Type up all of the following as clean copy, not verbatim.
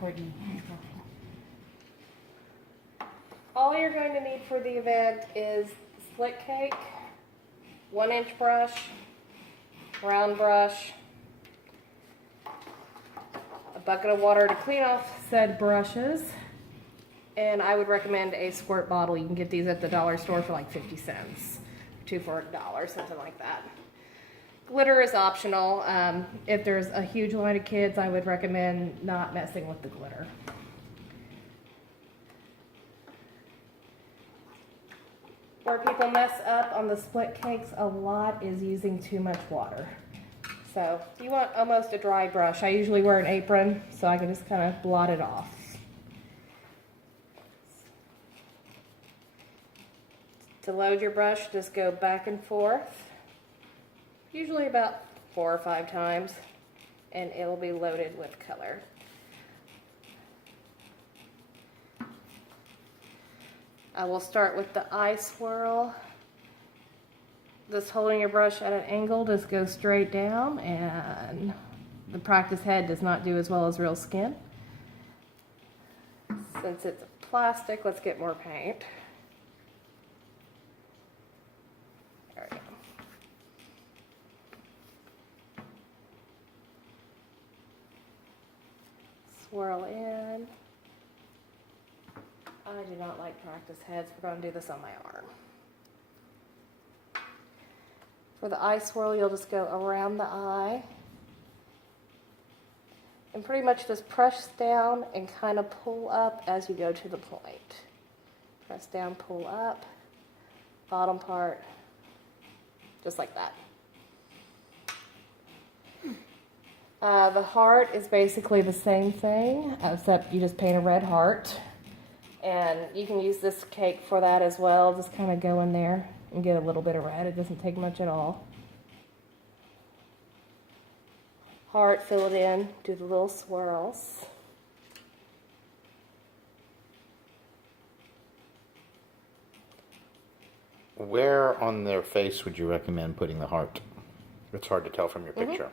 Courtney. All you're going to need for the event is split cake, 1-inch brush, round brush, a bucket of water to clean off said brushes, and I would recommend a squirt bottle. You can get these at the dollar store for like 50 cents, 2 for $1, something like that. Glitter is optional. If there's a huge line of kids, I would recommend not messing with the glitter. Where people mess up on the split cakes a lot is using too much water. So you want almost a dry brush. I usually wear an apron so I can just kind of blot it off. To load your brush, just go back and forth, usually about 4 or 5 times, and it'll be loaded with color. I will start with the eye swirl. Just holding your brush at an angle, just go straight down, and the practice head does not do as well as real skin. Since it's plastic, let's get more paint. There we go. Swirl in. I do not like practice heads. We're going to do this on my arm. For the eye swirl, you'll just go around the eye and pretty much just press down and kind of pull up as you go to the point. Press down, pull up, bottom part, just like that. The heart is basically the same thing, except you just paint a red heart. And you can use this cake for that as well. Just kind of go in there and get a little bit of red. It doesn't take much at all. Heart, fill it in, do the little swirls. Where on their face would you recommend putting the heart? It's hard to tell from your picture.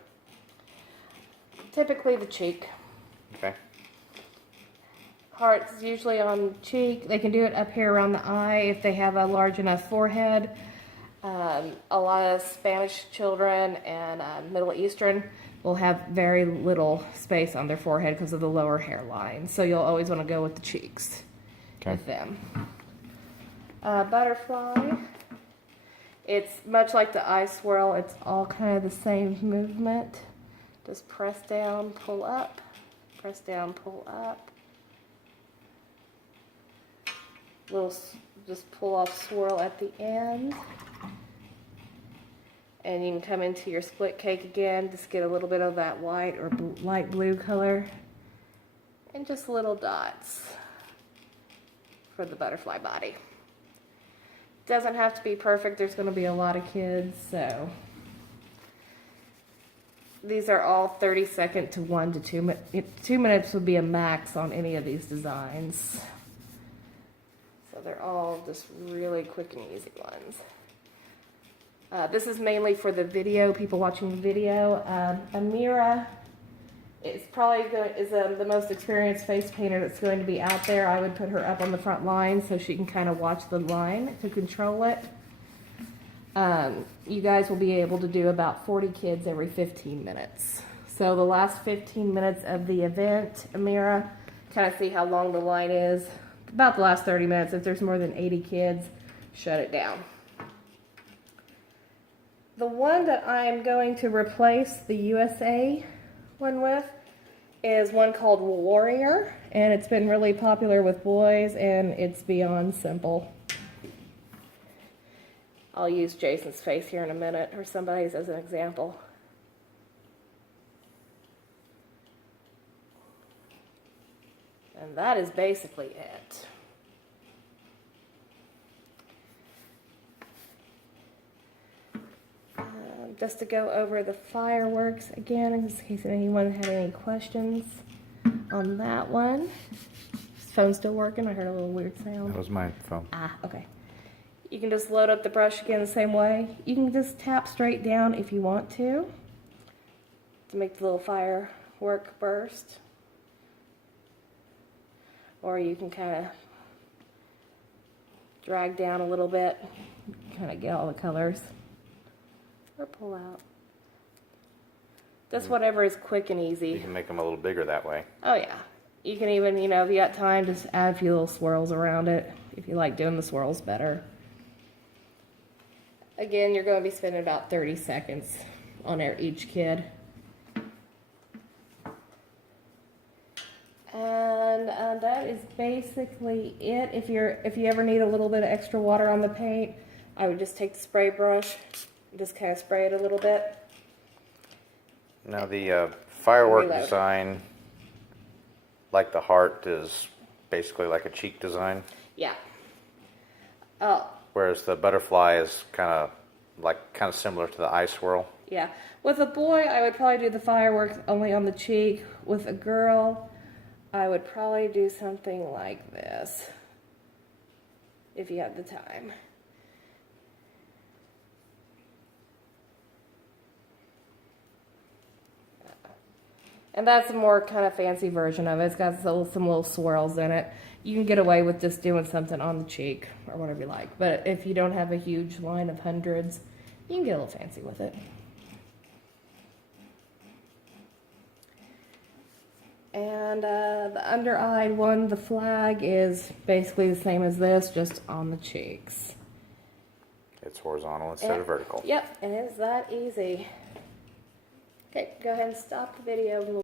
Typically the cheek. Okay. Heart's usually on cheek. They can do it up here around the eye if they have a large enough forehead. A lot of Spanish children and Middle Eastern will have very little space on their forehead because of the lower hairline. So you'll always want to go with the cheeks with them. Butterfly. It's much like the eye swirl. It's all kind of the same movement. Just press down, pull up. Press down, pull up. Little, just pull off swirl at the end. And you can come into your split cake again, just get a little bit of that white or light blue color. And just little dots for the butterfly body. Doesn't have to be perfect, there's going to be a lot of kids, so. These are all 30-second to 1 to 2 minutes. 2 minutes would be a max on any of these designs. So they're all just really quick and easy ones. This is mainly for the video, people watching the video. Amira is probably the most experienced face painter that's going to be out there. I would put her up on the front line so she can kind of watch the line to control it. You guys will be able to do about 40 kids every 15 minutes. So the last 15 minutes of the event, Amira, kind of see how long the line is. About the last 30 minutes. If there's more than 80 kids, shut it down. The one that I'm going to replace the USA one with is one called Warrior, and it's been really popular with boys, and it's beyond simple. I'll use Jason's face here in a minute, or somebody's as an example. And that is basically it. Just to go over the fireworks again, in case anyone had any questions on that one. Is the phone still working? I heard a little weird sound. That was my phone. Ah, okay. You can just load up the brush again the same way. You can just tap straight down if you want to make the little firework burst. or you can kind of drag down a little bit, kind of get all the colors, or pull out. Just whatever is quick and You easy. can make them a little bigger that way. Oh yeah. You can even, you know, if you got time, just add a few little swirls around it, if you like doing the swirls better. Again, you're going to be spending about 30 seconds on each kid. And that is basically it. If you ever need a little bit of extra water on the paint, I would just take the spray brush, just kind of spray it a little bit. Now the firework Reload. design, like the heart, is basically like a cheek design, Yeah. whereas the butterfly is kind of similar to the eye swirl. Yeah. With a boy, I would probably do the fireworks only on the cheek. With a girl, I would probably do something like this, if you have the time. And that's a more kind of fancy version of it. It's got some little swirls in it. You can get away with just doing something on the cheek or whatever you like. But if you don't have a huge line of hundreds, you can get a little fancy with it. And the under-eyed one, the flag, is basically the same as this, just on the cheeks. It's horizontal instead of vertical. Yep, and it's that easy. Okay, go ahead and stop the video.